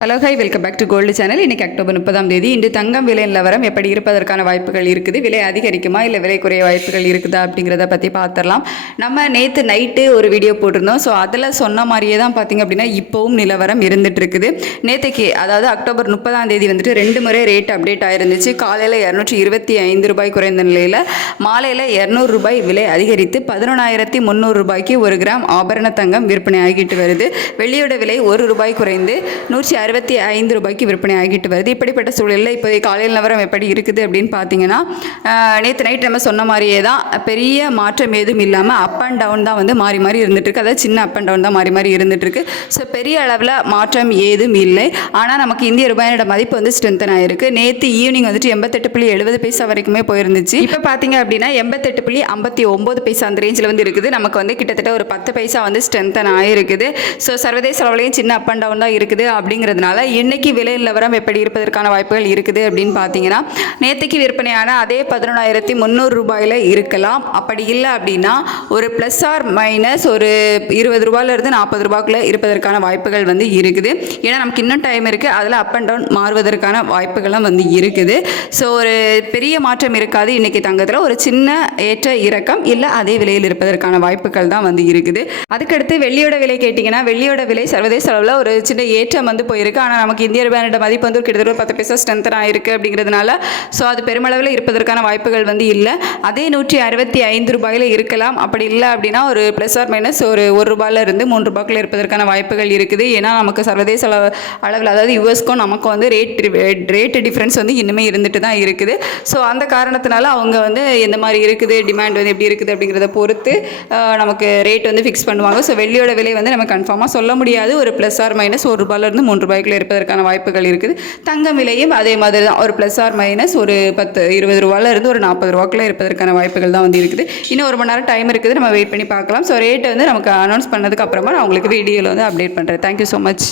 Hello hi welcome back to gold channel. இன்றைக்கி October 30 இன்று தங்கம் விலை நிலவரம் எப்படி இருப்பதற்கான வாய்ப்புகள் இருக்குது, விலை அதிகரிக்குமா இல்லை விலை குறைய வாய்ப்புகள் இருக்குதா அப்படிங்கிறத பற்றி பார்த்துடலாம். நம்ம நேற்று நைட்டு ஒரு வீடியோ போட்டிருந்தோம். ஸோ அதில் சொன்ன மாதிரியே தான் பார்த்திங்க அப்படின்னா இப்போவும் நிலவரம் இருந்துட்டு இருக்குது. நேற்றுக்கு அதாவது அக்டோபர் 30 வந்துட்டு 2 முறை ரேட் அப்டேட் ஆயிருந்துச்சு. காலையில் 225 ரூபாய் குறைந்த நிலையில் மாலையில் 200 ரூபாய் விலை அதிகரித்து 11,300 ரூபாய்க்கு 1 கிராம் ஆபரண தங்கம் விற்பனை ஆகிட்டு வருது. வெள்ளியோட விலை 1 ரூபாய் குறைந்து 165 ரூபாய்க்கு விற்பனை ஆகிட்டு வருது. இப்படிப்பட்ட சூழலில் இப்போதைய காலையில் நிலவரம் எப்படி இருக்குது அப்படின்னு பார்த்தீங்கன்னா, நேற்று நைட் நம்ம சொன்ன மாதிரியே தான், பெரிய மாற்றம் எதுவும் இல்லாமல் அப் அண்ட் டவுன் தான் வந்து மாறி மாறி இருந்துகிட்ருக்கு. அதாவது சின்ன அப் அண்ட் டவுன் தான் மாறி மாறி இருந்துகிட்ருக்கு. ஸோ பெரிய அளவில் மாற்றம் ஏதும் இல்லை. ஆனால் நமக்கு இந்திய ரூபாயோட மதிப்பு வந்து ஸ்ட்ரென்தன் ஆகிருக்கு. நேற்று ஈவினிங் வந்துட்டு 88.70 பைசா வரைக்குமே போயிருந்துச்சு. இப்போ பார்த்தீங்க அப்படின்னா 88.59 அந்த ரேஞ்சில் வந்து இருக்குது. நமக்கு வந்து கிட்டத்தட்ட ஒரு 10 பைசா வந்து ஸ்ட்ரென்தன் ஆகிருக்குது. ஸோ சர்வதேச அளவுலையும் சின்ன அப் அண்ட் டவுன் தான் இருக்குது. அப்படிங்கிறதுனால இன்னைக்கு விலை நிலவரம் எப்படி இருப்பதற்கான வாய்ப்புகள் இருக்குது அப்படின்னு பார்த்தீங்கன்னா, நேற்றுக்கு விற்பனையான அதே 11,300 ரூபாயில் இருக்கலாம். அப்படி இல்லை அப்படின்னா ஒரு ப்ளஸ் ஆர் மைனஸ் ஒரு 20 ரூபாயிலிருந்து 40 ரூபாய்க்குள்ளே இருப்பதற்கான வாய்ப்புகள் வந்து இருக்குது. ஏன்னா நமக்கு இன்னும் டைம் இருக்குது. அதில் அப் அண்ட் டவுன் மாறுவதற்கான வாய்ப்புகளும் வந்து இருக்குது. ஸோ ஒரு பெரிய மாற்றம் இருக்காது. இன்றைக்கி தங்கத்தில் ஒரு சின்ன ஏற்ற இறக்கம் இல்லை அதே விலையில் இருப்பதற்கான வாய்ப்புகள் தான் வந்து இருக்குது. அதுக்கடுத்து வெள்ளியோட விலை கேட்டிங்கன்னா, வெள்ளியோட விலை சர்வதேச அளவில் ஒரு சின்ன ஏற்றம் வந்து போயிருக்கு. ஆனால் நமக்கு இந்திய ரூபாயோட மதிப்பு வந்து கிட்டத்தட்ட 10 பைசா ஸ்ட்ரென்தன் ஆகிருக்கு அப்படிங்கிறதுனால ஸோ அது பெருமளவில் இருப்பதற்கான வாய்ப்புகள் வந்து இல்லை. அதே 165 ரூபாயில் இருக்கலாம். அப்படி இல்லை அப்படின்னா ஒரு ப்ளஸ் ஆர் மைனஸ் ஒரு 1 ரூபாயிலிருந்து 3 ரூபாய்க்குள்ள இருப்பதற்கான வாய்ப்புகள் இருக்குது. ஏன்னா நமக்கு சர்வதேச அளவில் அதாவது யூஎஸ்க்கும் நமக்கு வந்து ரேட் டிஃப்ரென்ஸ் வந்து இன்னுமே இருந்துட்டு தான் இருக்குது. ஸோ அந்த காரணத்தினால அவங்க வந்து எந்த மாதிரி இருக்குது, டிமாண்ட் வந்து எப்படி இருக்குது அப்படிங்கிறத பொறுத்து நமக்கு ரேட் வந்து ஃபிக்ஸ் பண்ணுவாங்க. ஸோ வெள்ளியோட விலை வந்து நம்ம கன்ஃபார்மாக சொல்ல முடியாது. ஒரு ப்ளஸ் ஆர் மைனஸ் 1 ரூபாயிலிருந்து 3 ரூபாய்க்குள்ள இருப்பதற்கான வாய்ப்புகள் இருக்குது. தங்கம் விலையும் அதே மாதிரி தான், ஒரு ப்ளஸ் ஆர் மைனஸ் ஒரு 10-20 ரூபாயிலிருந்து ஒரு 40 ரூபாய்க்குள்ள இருப்பதற்கான வாய்ப்புகள் தான் வந்து இருக்குது. இன்னும் 1 மணி நேரம் டைம் இருக்குது. நம்ம வெயிட் பண்ணி பார்க்கலாம். ஸோ ரேட் வந்து நமக்கு அனௌன்ஸ் பண்ணதுக்கு அப்புறமா நான் உங்களுக்கு வீடியோவில் வந்து அப்டேட் பண்ணுறேன். Thank you so much.